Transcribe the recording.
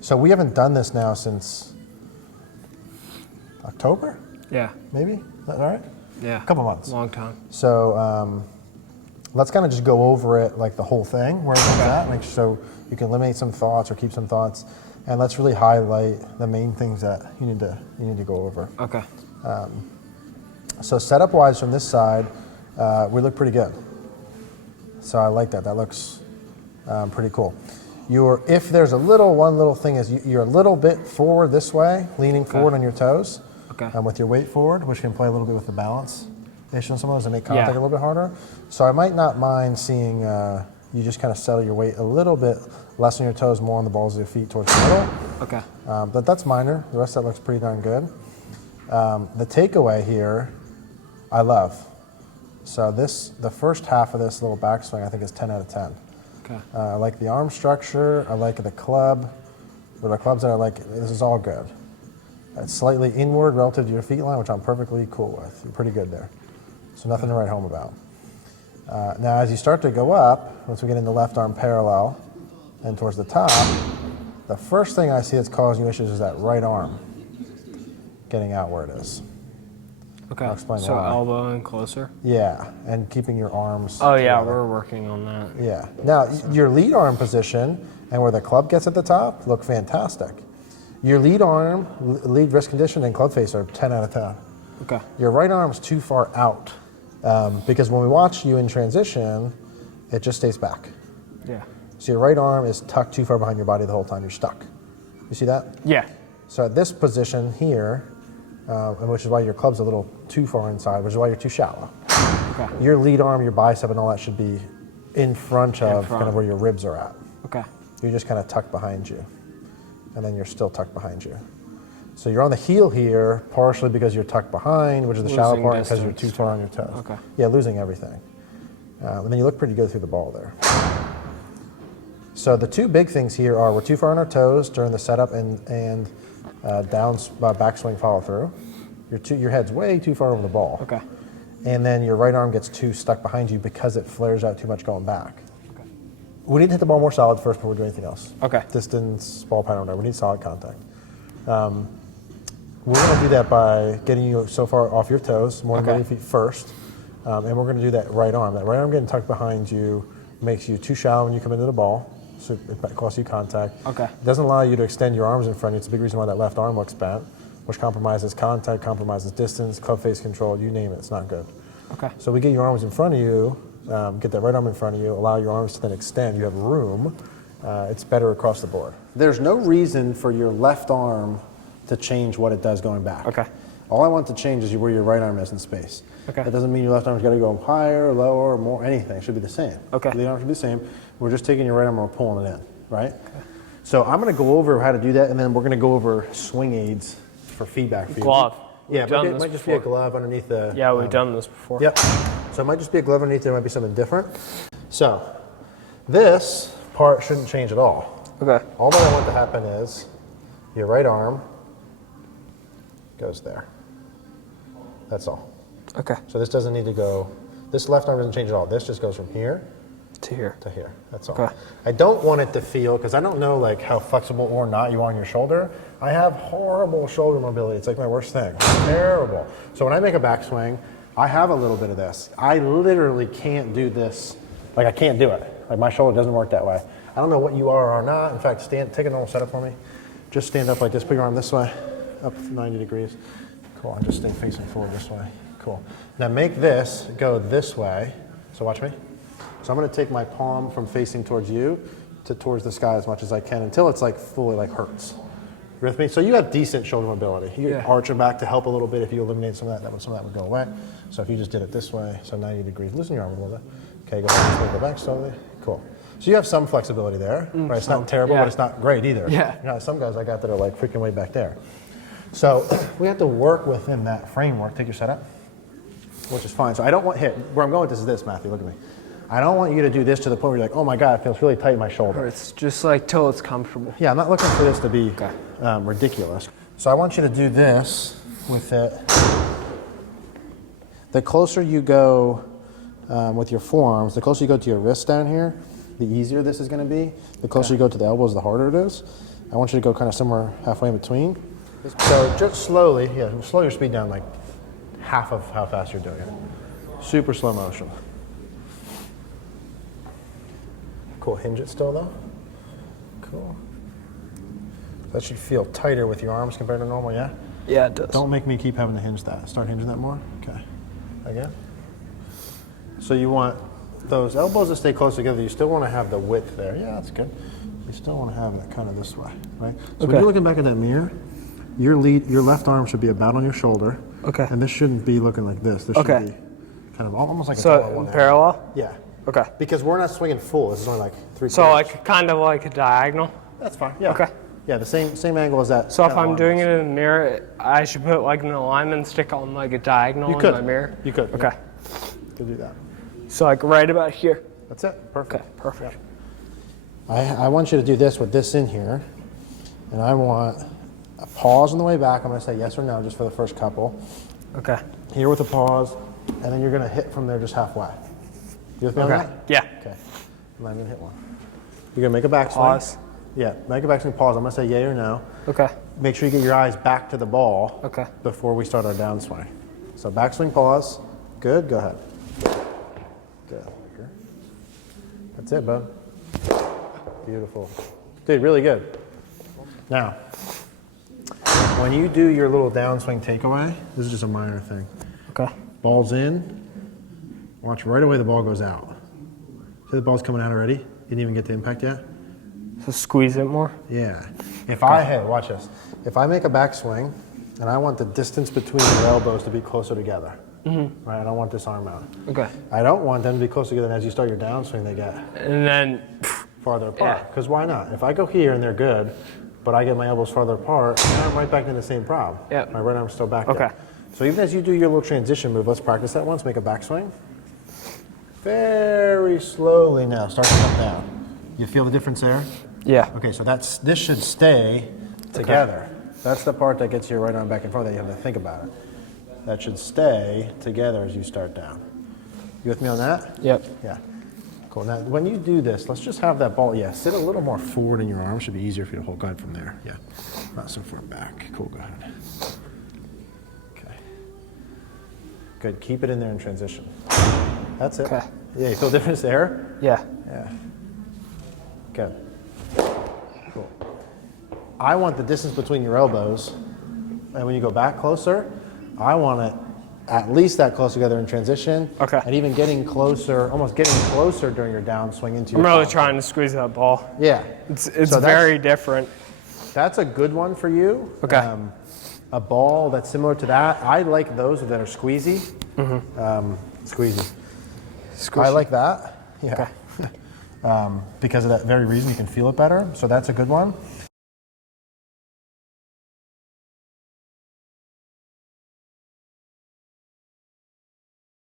So we haven't done this now since October? Yeah. Maybe? Is that all right? Yeah. A couple months. Long time. So let's kind of just go over it, like the whole thing, where it's at, make so you can eliminate some thoughts or keep some thoughts, and let's really highlight the main things that you need to go over. Okay. So setup-wise from this side, we look pretty good. So I like that. That looks pretty cool. If there's one little thing is you're a little bit forward this way, leaning forward on your toes, with your weight forward, which can play a little bit with the balance issue on some of those and make contact a little bit harder. So I might not mind seeing you just kind of settle your weight a little bit less on your toes, more on the balls of your feet towards the middle. Okay. But that's minor. The rest of that looks pretty darn good. The takeaway here, I love. So the first half of this little backswing, I think is 10 out of 10. Okay. I like the arm structure. I like the club. But the clubs that I like, this is all good. It's slightly inward relative to your feet line, which I'm perfectly cool with. You're pretty good there. So nothing to write home about. Now, as you start to go up, once we get into left arm parallel and towards the top, the first thing I see that's causing you issues is that right arm getting out where it is. Okay. I'll explain so why. elbowing closer? Yeah, and keeping your arms Oh, yeah, together. we're working on that. Yeah. Now, your lead arm position and where the club gets at the top look fantastic. Your lead arm, lead wrist condition, and club face are 10 out of 10. Okay. Your right arm's too far out because when we watch you in transition, it just stays back. Yeah. So your right arm is tucked too far behind your body the whole time. You're stuck. You see that? Yeah. So at this position here, and which is why your club's a little too far inside, which is why you're too shallow. Okay. Your lead arm, your bicep, and all that should be in front of kind of where your ribs are at. Okay. You're just kind of tucked behind you, and then you're still tucked behind you. So you're on the heel here, partially because you're tucked behind, which is the shallow part, because you're too far on your toes. Okay. Yeah, losing everything. And then you look pretty good through the ball there. So the two big things here are we're too far on our toes during the setup and backswing follow through. Your head's way too far over the ball. Okay. And then your right arm gets too stuck behind you because it flares out too much going back. Okay. We need to hit the ball more solid first before we do anything else. Okay. Distance, ball pattern, whatever. We need solid contact. We're going to do that by getting you so far off your toes, more than 30 feet first. And we're going to do that right arm. That right arm getting tucked behind you makes you too shallow when you come into the ball, so it costs you contact. Okay. It doesn't allow you to extend your arms in front of you. It's a big reason why that left arm looks bent, which compromises contact, compromises distance, club face control, you name it, it's not good. Okay. So we get your arms in front of you, get that right arm in front of you, allow your arms to then extend, you have room, it's better across the board. There's no reason for your left arm to change what it does going back. Okay. All I want to change is where your right arm is in space. Okay. That doesn't mean your left arm's got to go higher, lower, or more, anything. It should be the same. Okay. The arm should be the same. We're just taking your right arm and we're pulling it in, right? Okay. So I'm going to go over how to do that, and then we're going to go over swing aids for feedback. For glove. Yeah, it might just be a glove underneath the... Yeah, we've done this before. Yep. So it might just be a glove underneath there. It might be something different. So this part shouldn't change at all. Okay. All that I want to happen is your right arm goes there. That's all. Okay. So this doesn't need to go, this left arm doesn't change at all. This just goes from here to here. To here. That's all. Okay. I don't want it to feel, because I don't know like how flexible or not you are on your shoulder. I have horrible shoulder mobility. It's like my worst thing. Terrible. So when I make a backswing, I have a little bit of this. I literally can't do this. Like I can't do it. Like my shoulder doesn't work that way. I don't know what you are or not. In fact, take a normal setup for me. Just stand up like this. Put your arm this way, up 90 degrees. Cool. I'm just staying facing forward this way. Cool. Now make this go this way. So watch me. So I'm going to take my palm from facing towards you towards the sky as much as I can until it's like fully like hurts. You with me? So you have decent shoulder mobility. You can arch them back to help a little bit. If you eliminate some of that, some of that would go away. So if you just did it this way, so 90 degrees, loosen your arm a little bit. Okay, go back, go back slowly. Cool. So you have some flexibility there, right? It's not terrible, but it's not great either. Yeah. You know, some guys I got that are like freaking way back there. So we have to work within that framework. Take your setup, which is fine. So I don't want where I'm going with this is this, Matthew, look at me. I don't want you to do this to the point where you're like, oh my God, it feels really tight in my shoulder. It's just like till it's comfortable. Yeah, I'm not looking for this to be ridiculous. So I want you to do this with it. The closer you go with your forearms, the closer you go to your wrist down here, the easier this is going to be. The closer you go to the elbows, the harder it is. I want you to go kind of somewhere halfway in between. So just slowly, slow your speed down like half of how fast you're doing it. Super slow motion. Cool, hinge it still though. Cool. That should feel tighter with your arms compared to normal, yeah? Yeah, it does. Don't make me keep having to hinge that. Start hinging that more. Okay. Again. So you want those elbows to stay close together. You still want to have the width there. Yeah, that's good. You still want to have it kind of this way, right? So when you're looking back at that mirror, your left arm should be about on your shoulder. Okay. And this shouldn't be looking like this. This should be kind of almost like a so parallel? Yeah. Okay. Because we're not swinging full. This is only like 3/4. So like kind of like a diagonal? That's fine. Yeah. Okay. Yeah, the same angle as that. So if I'm doing it in a mirror, I should put like an alignment stick on like a diagonal in my mirror? You could. Okay. You could do that. So like right about here? That's it. Perfect. Okay, perfect. Yeah. I want you to do this with this in here, and I want a pause on the way back. I'm going to say yes or no just for the first couple. Okay. Here with a pause, and then you're going to hit from there just halfway. You with me on that? Yeah. Okay. I'm going to hit one. You're going to make a backswing. Pause. Yeah, make a backswing pause. I'm going to say yay or no. Okay. Make sure you get your eyes back to the ball before we start our downswing. So backswing pause. Good. Go ahead. Good. That's it, bud. Beautiful. Dude, really good. Now, when you do your little downswing takeaway, this is just a minor thing. Okay. Ball's in. Watch right away the ball goes out. See the ball's coming out already? You didn't even get the impact yet? So squeeze it more? Yeah. Watch this. If I make a backswing and I want the distance between your elbows to be closer together, right? I don't want this arm out. Okay. I don't want them to be closer together, and as you start your downswing, they get and then farther apart. Because why not? If I go here and they're good, but I get my elbows farther apart, then I'm right back in the same problem. Yeah. My right arm's still back there. Okay. So even as you do your little transition move, let's practice that once. Make a backswing. Very slowly now. Start to come down. You feel the difference there? Yeah. Okay, so this should stay together. That's the part that gets your right arm back in front that you have to think about it. That should stay together as you start down. You with me on that? Yep. Yeah. Cool. Now, when you do this, let's just have that ball, sit a little more forward in your arm. Should be easier for you to hold. Go ahead from there. Yeah. Not so far back. Cool, go ahead. Okay. Good. Keep it in there in transition. That's it. Okay. Yeah, you feel the difference there? Yeah. Yeah. Good. Cool. I want the distance between your elbows, and when you go back closer, I want it at least that close together in transition. Okay. And even getting closer, almost getting closer during your downswing into your I'm really pocket. trying to squeeze that ball. Yeah. It's So very different. That's a good one for you. Okay. A ball that's similar to that. I like those that are squeezy. Squeezy. I like that. Yeah. Okay. Because of that very reason, you can feel it better. So that's a good one.